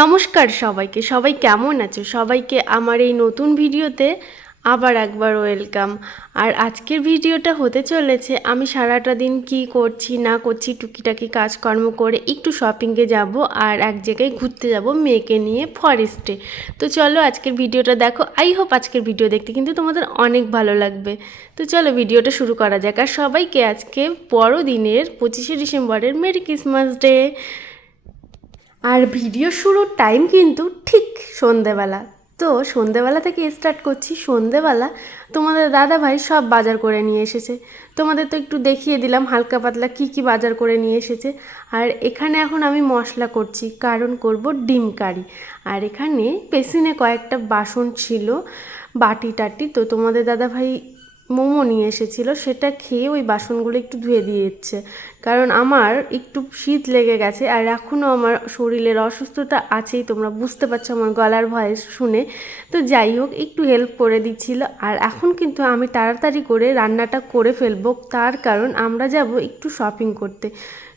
নমস্কার সবাইকে, সবাই কেমন আছো? সবাইকে আমার এই নতুন ভিডিওতে আবার একবার ওয়েলকাম। আর আজকের ভিডিওটা হতে চলেছে, আমি সারাটা দিন কি করছি, না করছি, টুকিটাকি কাজকর্ম করে একটু শপিংয়ে যাব আর এক জায়গায় ঘুরতে যাব মেয়েকে নিয়ে ফরেস্টে তো চলো আজকের ভিডিওটা দেখো। আই হোপ আজকের ভিডিও দেখতে কিন্তু তোমাদের অনেক ভালো লাগবে। তো চলো ভিডিওটা শুরু করা যাক। আর সবাইকে আজকে বড়দিনের পঁচিশে ডিসেম্বরের মেরি ক্রিসমাস ডে! আর ভিডিও শুরুর টাইম কিন্তু ঠিক সন্ধেবেলা। তো সন্ধেবেলা থেকে স্টার্ট করছি সন্ধেবেলা। তোমাদের দাদা ভাই সব বাজার করে নিয়ে এসেছে। তোমাদের তো একটু দেখিয়ে দিলাম হালকা পাতলা কি কি বাজার করে নিয়ে এসেছে। আর এখানে এখন আমি মশলা করছি, কারণ করব ডিম কারি। আর এখানে পেসিনে কয়েকটা বাসন ছিল, বাটি টাটি। তো তোমাদের দাদা ভাই মোমো নিয়ে এসেছিল, সেটা খেয়ে ওই বাসনগুলো একটু ধুয়ে দিয়ে দিচ্ছে কারণ আমার একটু শীত লেগে গেছে আর এখনও আমার শরীরের অসুস্থতা আছেই তোমরা বুঝতে পারছ আমার গলার ভয়েস শুনে। তো যাই হোক একটু হেল্প করে দিচ্ছিল। আর এখন কিন্তু আমি তাড়াতাড়ি করে রান্নাটা করে ফেলব তার কারণ আমরা যাব একটু শপিং করতে।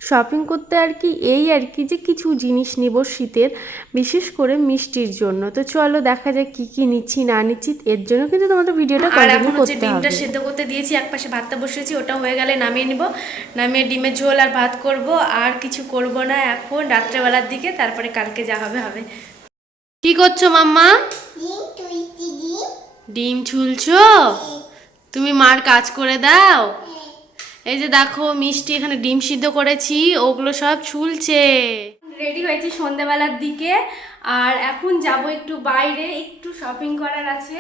শপিং করতে আর কি এই আর কি যে কিছু জিনিস নিব শীতের বিশেষ করে মিষ্টির জন্য। তো চলো দেখা যাক কি কি নিচ্ছি না নিচ্ছি এর জন্য কিন্তু তোমাদের ভিডিওটা আর এখন হচ্ছে ডিমটা সেদ্ধ করতে দিয়েছি এক পাশে ভাতটা বসিয়েছি ওটা হয়ে গেলে নামিয়ে নিব। নামিয়ে ডিমের ঝোল আর ভাত করব আর কিছু করব না এখন রাত্রেবেলার দিকে তারপরে কালকে যা হবে হবে। কি করছ মাম্মা? ডিম ছুলছো? তুমি মার কাজ করে দাও। এই যে দেখো মিষ্টি এখানে ডিম সিদ্ধ করেছি ওগুলো সব ছুলছে। রেডি হয়েছি সন্ধ্যাবেলার দিকে আর এখন যাব একটু বাইরে একটু শপিং করার আছে।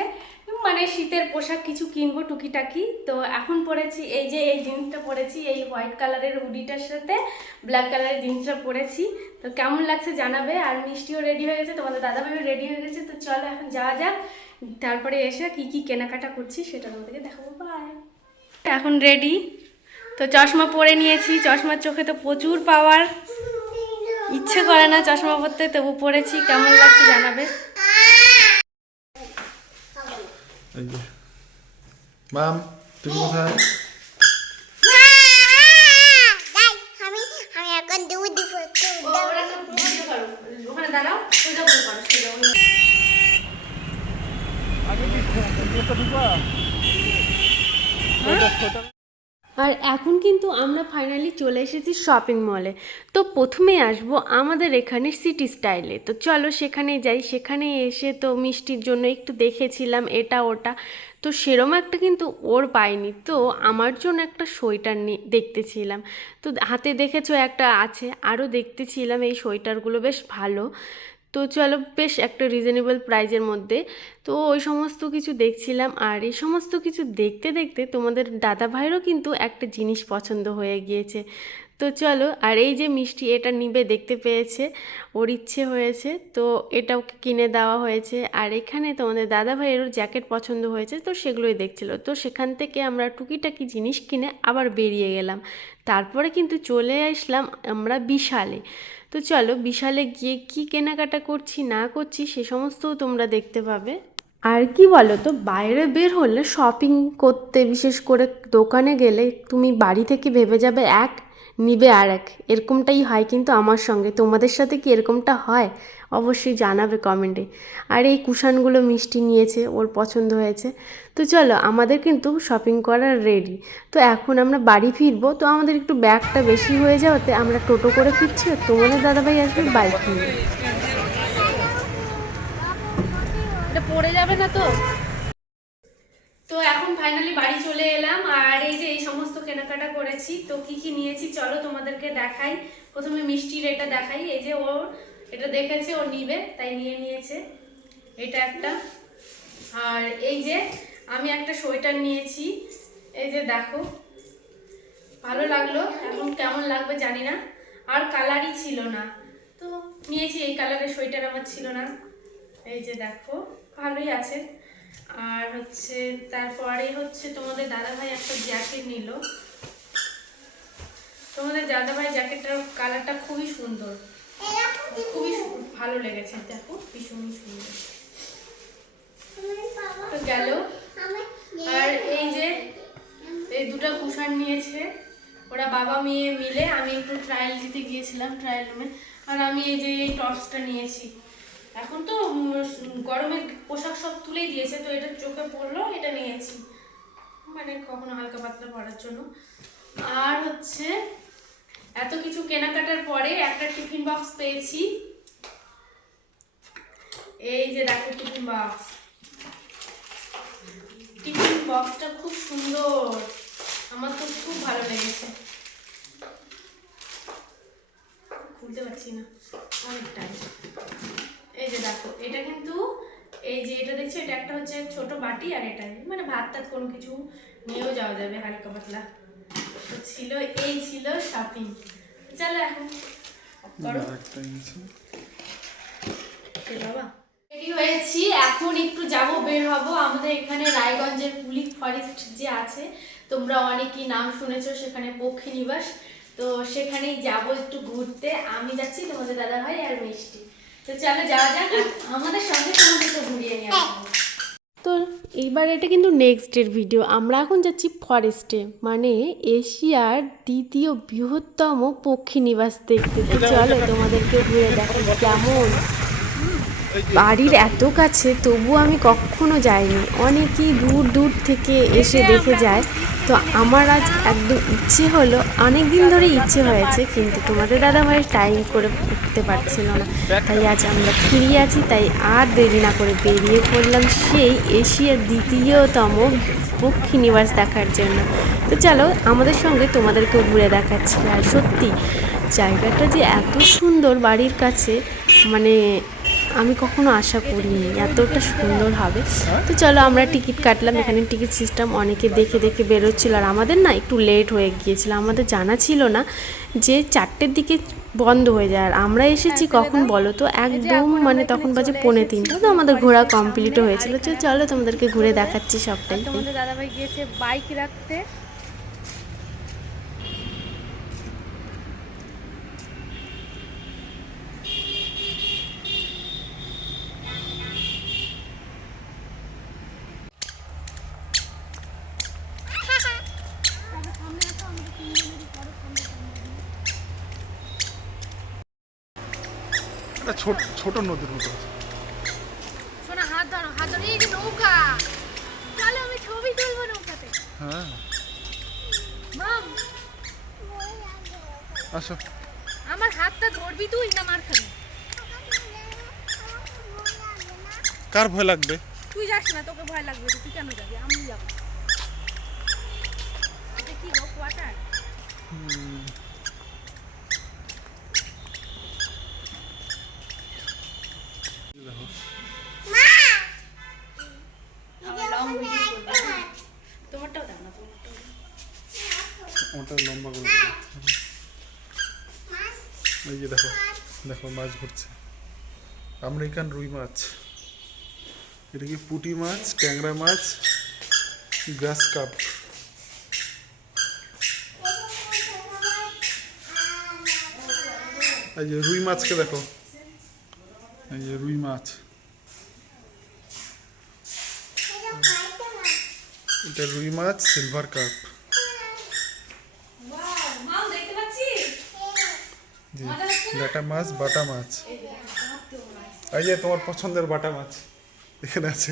মানে শীতের পোশাক কিছু কিনবো টুকিটাকি। তো এখন পরেছি এই যে এই জিন্সটা পরেছি, এই হোয়াইট কালারের হুডিটার সাথে ব্ল্যাক কালারের জিন্সটা পরেছি। তো কেমন লাগছে জানাবে? আর মিষ্টিও রেডি হয়ে গেছে, তোমাদের দাদাভাইও রেডি হয়ে গেছে। তো চলো এখন যাওয়া যাক। তারপরে এসে কি কি কেনাকাটা করছি সেটা তোমাদেরকে দেখাবো। বাই এখন রেডি তো চশমা পরে নিয়েছি। চশমার চোখে তো প্রচুর পাওয়ার ইচ্ছে করে না চশমা পরতে, তবু পরেছি। কেমন লাগছে জানাবে? এই যে। মাম তুমি কোথায় আমি আমি এখন আর এখন কিন্তু আমরা ফাইনালি চলে এসেছি শপিং মলে তো প্রথমে আসব আমাদের এখানে সিটি স্টাইলে তো চলো সেখানে যাই। সেখানে এসে তো মিষ্টির জন্য একটু দেখেছিলাম এটা, ওটা। তো সেরম একটা কিন্তু ওর পাইনি। তো আমার জন্য একটা সোয়েটার নি দেখতেছিলাম। তো হাতে দেখেছ একটা আছে। আরও দেখতেছিলাম এই সোয়েটারগুলো। বেশ ভালো। তো চলো বেশ একটা রিজনেবল প্রাইজের মধ্যে। তো ওই সমস্ত কিছু দেখছিলাম আর এই সমস্ত কিছু দেখতে দেখতে তোমাদের দাদা ভাইয়েরও কিন্তু একটা জিনিস পছন্দ হয়ে গিয়েছে। তো চলো, আর এই যে মিষ্টি এটা নিবে দেখতে পেয়েছে, ওর ইচ্ছে হয়েছে, তো এটাও কিনে দেওয়া হয়েছে। আর এখানে তোমাদের দাদা ভাইয়েরও জ্যাকেট পছন্দ হয়েছে, তো সেগুলোই দেখছিল। তো সেখান থেকে আমরা টুকিটাকি জিনিস কিনে আবার বেরিয়ে গেলাম। তারপরে কিন্তু চলে আসলাম আমরা বিশালে। তো চলো, বিশালে গিয়ে কি কেনাকাটা করছি, না করছি, সে সমস্তও তোমরা দেখতে পাবে। আর কি বলো তো বাইরে বের হলে শপিং করতে, বিশেষ করে দোকানে গেলে তুমি বাড়ি থেকে ভেবে যাবে, এক নিবে আর এক। এরকমটাই হয় কিন্তু আমার সঙ্গে। তোমাদের সাথে কি এরকমটা হয়? অবশ্যই জানাবে কমেন্টে। আর এই কুশানগুলো মিষ্টি নিয়েছে, ওর পছন্দ হয়েছে। তো চলো, আমাদের কিন্তু শপিং করার রেডি তো এখন আমরা বাড়ি ফিরবো। তো আমাদের একটু ব্যাগটা বেশি হয়ে যাওয়াতে আমরা টোটো করে ফিরছি তোমাদের দাদাভাই আসবে বাইক নিয়ে। পড়ে যাবে না তো? তো এখন ফাইনালি বাড়ি চলে এলাম, আর এই যে এই সমস্ত কেনাকাটা করেছি, তো কি কি নিয়েছি চলো তোমাদেরকে দেখাই। প্রথমে মিষ্টির এটা দেখাই, এই যে ও এটা দেখেছে, ও নিবে, তাই নিয়ে নিয়েছে এটা একটা। আর এই যে আমি একটা সোয়েটার নিয়েছি, এই যে দেখো, ভালো লাগল, এখন কেমন লাগবে জানি না, আর কালারই ছিল না। তো নিয়েছি এই কালারের সোয়েটার আমার ছিল না, এই যে দেখো, ভালোই আছে। আর হচ্ছে তারপরে হচ্ছে তোমাদের দাদাভাই একটা জ্যাকেট নিল। তোমাদের দাদাভাই জ্যাকেটটার কালারটা খুবই সুন্দর। খুবই ভালো লেগেছে, দেখো ভীষণই সুন্দর। গেল। আর এই যে, এই দুটো কুশান নিয়েছে। ওরা বাবা মেয়ে মিলে আমি একটু ট্রায়াল দিতে গিয়েছিলাম ট্রায়াল রুমে আর আমি এই যে এই টপসটা নিয়েছি। এখন তো গরমে পোশাক সব তুলেই দিয়েছে, তো এটা চোখে পড়ল, এটা নিয়েছি। মানে কখনো হালকা পাতলা পরার জন্য। আর হচ্ছে, এত কিছু কেনাকাটার পরে একটা টিফিন বক্স পেয়েছি। এই যে দেখো টিফিন বক্স। টিফিন বক্সটা খুব সুন্দর। আমার তো খুব ভালো লেগেছে। খুলতে পারছি না। অনেকটাই এই যে দেখো এটা কিন্তু এই যে এটা দেখছি এটা একটা হচ্ছে ছোট বাটি আর এটাই মানে ভাত টাত কোনো কিছু নিয়েও যাওয়া যাবে হালকা পাতলা। তো ছিল এই ছিল শপিং চলো এখন করো। বাবা। রেডি হয়েছি এখন একটু যাব বের হব। আমাদের এখানে রায়গঞ্জের পুলিশ ফরেস্ট যে আছে তোমরা অনেকেই নাম শুনেছো সেখানে পক্ষী নিবাস। তো সেখানেই যাব একটু ঘুরতে। আমি যাচ্ছি তোমাদের দাদা ভাই আর মিষ্টি। তো চলো যাওয়া যাক আমাদের সঙ্গে তোমাদেরকে ঘুরিয়ে নিয়ে আসব। তো এইবার এটা কিন্তু নেক্সট ডের ভিডিও আমরা এখন যাচ্ছি ফরেস্টে মানে এশিয়ার দ্বিতীয় বৃহত্তম পক্ষী নিবাস দেখতে। তো চলো তোমাদেরকে ঘুরে দেখো কেমন। বাড়ির এত কাছে তবু আমি কখনো যাইনি। অনেকেই দূর দূর থেকে এসে দেখে যায়। তো আমার আজ একদম ইচ্ছে হলো অনেক দিন ধরে ইচ্ছে হয়েছে, কিন্তু তোমাদের দাদা ভাইয়ের টাইম করে উঠতে পারছিল না। তাই আজ আমরা ফিরে আছি, তাই আর দেরি না করে বেরিয়ে পড়লাম সেই এশিয়ার দ্বিতীয়তম পক্ষী নিবাস দেখার জন্য। তো চলো, আমাদের সঙ্গে তোমাদেরকেও ঘুরে দেখাচ্ছি। আর সত্যি, জায়গাটা যে এত সুন্দর বাড়ির কাছে মানে আমি কখনো আশা করিনি এতটা সুন্দর হবে। তো চলো আমরা টিকিট কাটলাম এখানে টিকিট সিস্টেম অনেকে দেখে দেখে বেরোচ্ছিল। আর আমাদের না একটু লেট হয়ে গিয়েছিল আমাদের জানা ছিল না যে চারটের দিকে বন্ধ হয়ে যায়। আর আমরা এসেছি কখন বলো তো? একদম মানে তখন বাজে পৌনে তিনটা। তো আমাদের ঘোরা কমপ্লিটও হয়েছিল তো চলো তোমাদেরকে ঘুরে দেখাচ্ছি সবটাই। তোমাদের দাদা ভাই গিয়েছে বাইক রাখতে। একটা ছোট ছোট নদীর মতো আছে। শোনা হাত ধরো হাত ধরো। এই যে নৌকা। চলো আমি ছবি তুলবো নৌকাতে। হ্যাঁ। মাম। আসো। আমার হাতটা ধরবি তুই না মার খাবি কার ভয় লাগবে? তুই যাস না তোকে ভয় লাগবে তুই কেন যাবি? আমি যাব। এটা কি গো কোয়াটার দেখো তোমারটাও দাও না তোমারটাও দাও। ওটা লম্বা করে দেবো। এই যে দেখো মাছ ঘুরছে আমেরিকান রুই মাছ। এটা কি পুঁটি মাছ ট্যাংরা মাছ গ্রাস কাপ। এই যে রুই মাছকে দেখো। এই যে রুই মাছ। এটা রুই মাছ সিলভার কাপ। জি। বাটা মাছ বাটা মাছ। এই যে তোমার পছন্দের বাটা মাছ এখানে আছে।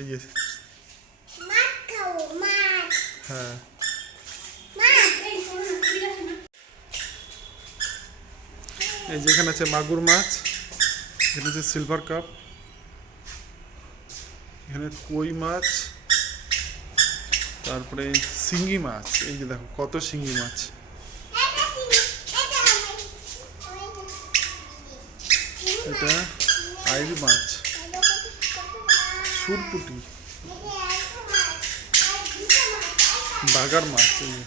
এই যে। হ্যাঁ। এই যেখানে আছে মাগুর মাছ এখানে আছে সিলভার কাপ এখানে কই মাছ তারপরে শিঙ্গি মাছ। এই যে দেখো কত শিঙ্গি মাছ এটা কি এটা আমি এটা আইরি মাছ। সুরপুটি। বাগার মাছ এই যে।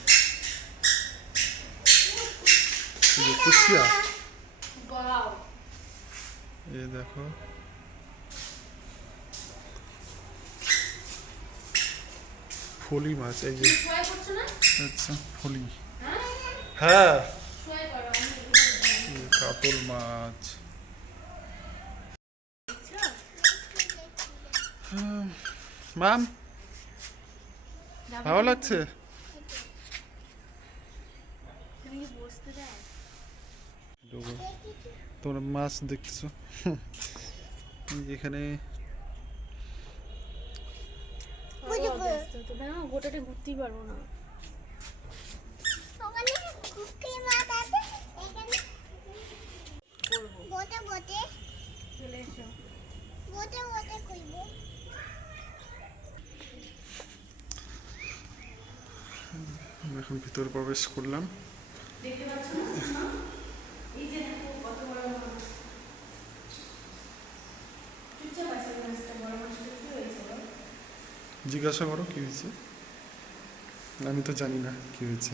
এই কুচিয়া ওয়াও দেখো। ফলি মাছ এই যে। আচ্ছা ফলি। হ্যাঁ। হ্যাঁ। কাতল মাছ। মাম ভালো লাগছে। তোমরা মাছ দেখতেছো। এখানে গোটাটা ঘুরতেই পারব না এখানে বোটে বোটে চলে এসো বোটে বোটে কইবো আমরা এখন ভিতরে প্রবেশ করলাম। জিজ্ঞাসা করো কি হয়েছে? আমি তো জানি না কি হয়েছে।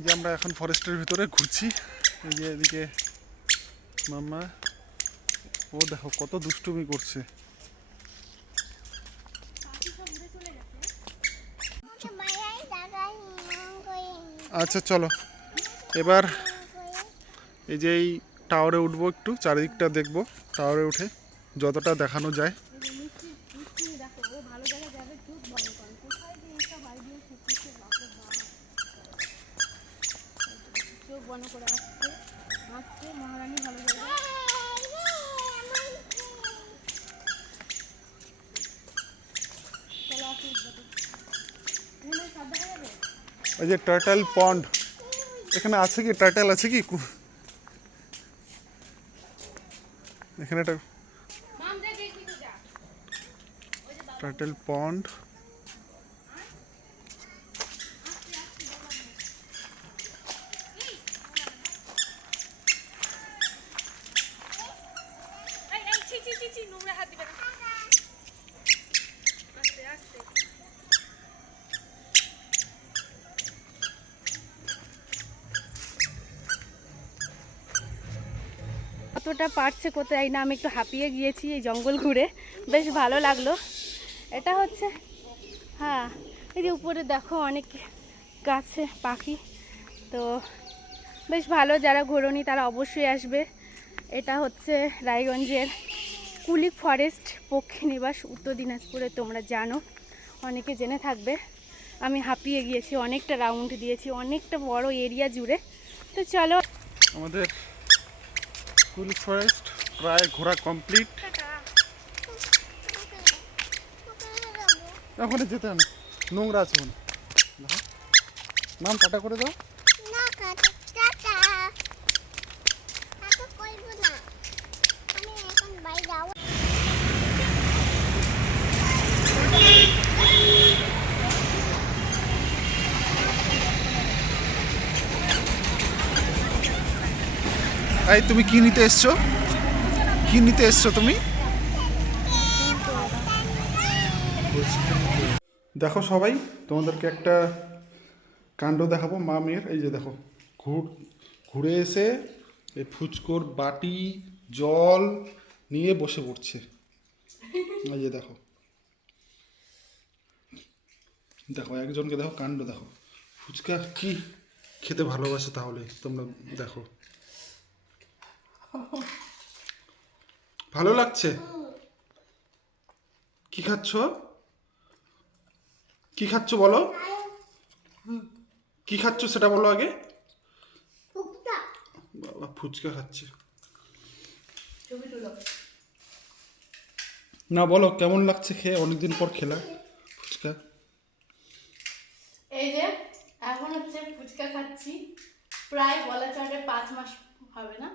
এই যে আমরা এখন ফরেস্টের ভিতরে ঘুরছি। এই যে এদিকে মাম্মা, ও দেখো কত দুষ্টুমি করছে। আচ্ছা চলো। এবার এই যে এই টাওয়ারে উঠবো একটু, চারিদিকটা দেখব টাওয়ারে উঠে যতটা দেখানো যায় চোখ বন্ধ করে আসছে আসছে মহারানী ভালো জায়গা চলো আসো উঠবো এখানে সব দেখা যাবে ওই যে টার্টেল পন্ড এখানে আছে কি টার্টেল আছে কি কু- এখানে একটা মাম যা দেখবি তো যা টার্টেল পন্ড এই এই ছি ছি ছি ছি নোংরা হাত দিবে না আস্তে আস্তে কতটা পারছে, কোথায় না আমি একটু হাঁপিয়ে গিয়েছি এই জঙ্গল ঘুরে। বেশ ভালো লাগল। এটা হচ্ছে হ্যাঁ এই যে উপরে দেখো অনেক গাছে পাখি। তো বেশ ভালো, যারা ঘোরনি তারা অবশ্যই আসবে। এটা হচ্ছে রায়গঞ্জের কুলিক ফরেস্ট পক্ষী নিবাস, উত্তর দিনাজপুরে তোমরা জানো। অনেকে জেনে থাকবে। আমি হাঁপিয়ে গিয়েছি, অনেকটা রাউন্ড দিয়েছি, অনেকটা বড় এরিয়া জুড়ে। তো চলো। আমাদের কুল ফরেস্ট প্রায় ঘোরা কমপ্লিট। ওখানে যেতে না। নোংরা আছে নাম টাটা করে দাও না কাটা টাটা টাটা কইব না আমি এখন বাইরে যাব এই, তুমি কি নিতে এসছো? কি নিতে এসছো তুমি? দেখো সবাই, তোমাদেরকে একটা কাণ্ড দেখাবো, মা মেয়ের। এই যে দেখো, ঘুর ঘুরে এসে এই ফুচকোর বাটি, জল নিয়ে বসে পড়ছে। এই যে দেখো। দেখো, একজনকে দেখো, কাণ্ড দেখো। ফুচকা কি খেতে ভালোবাসে তাহলে? তোমরা দেখো। ভালো লাগছে? কি খাচ্ছ? কি খাচ্ছ বলো? কি খাচ্ছ সেটা বলো আগে। বাবা ফুচকা খাচ্ছে। না বলো কেমন লাগছে খেয়ে? অনেকদিন পর খেলা। ফুচকা। এই যে এখন হচ্ছে ফুচকা খাচ্ছি। প্রায় বলা চলে পাঁচ মাস হবে না?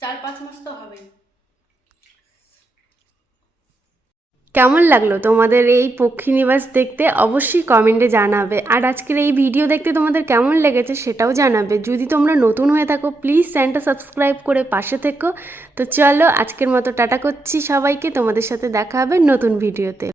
চার পাঁচ মাস তো হবেই। কেমন লাগল তোমাদের এই পক্ষী নিবাস দেখতে? অবশ্যই কমেন্টে জানাবে। আর আজকের এই ভিডিও দেখতে তোমাদের কেমন লেগেছে সেটাও জানাবে। যদি তোমরা নতুন হয়ে থাকো প্লিজ চ্যানেলটা সাবস্ক্রাইব করে পাশে থেকো। তো চলো আজকের মতো টাটা করছি সবাইকে। তোমাদের সাথে দেখা হবে নতুন ভিডিওতে।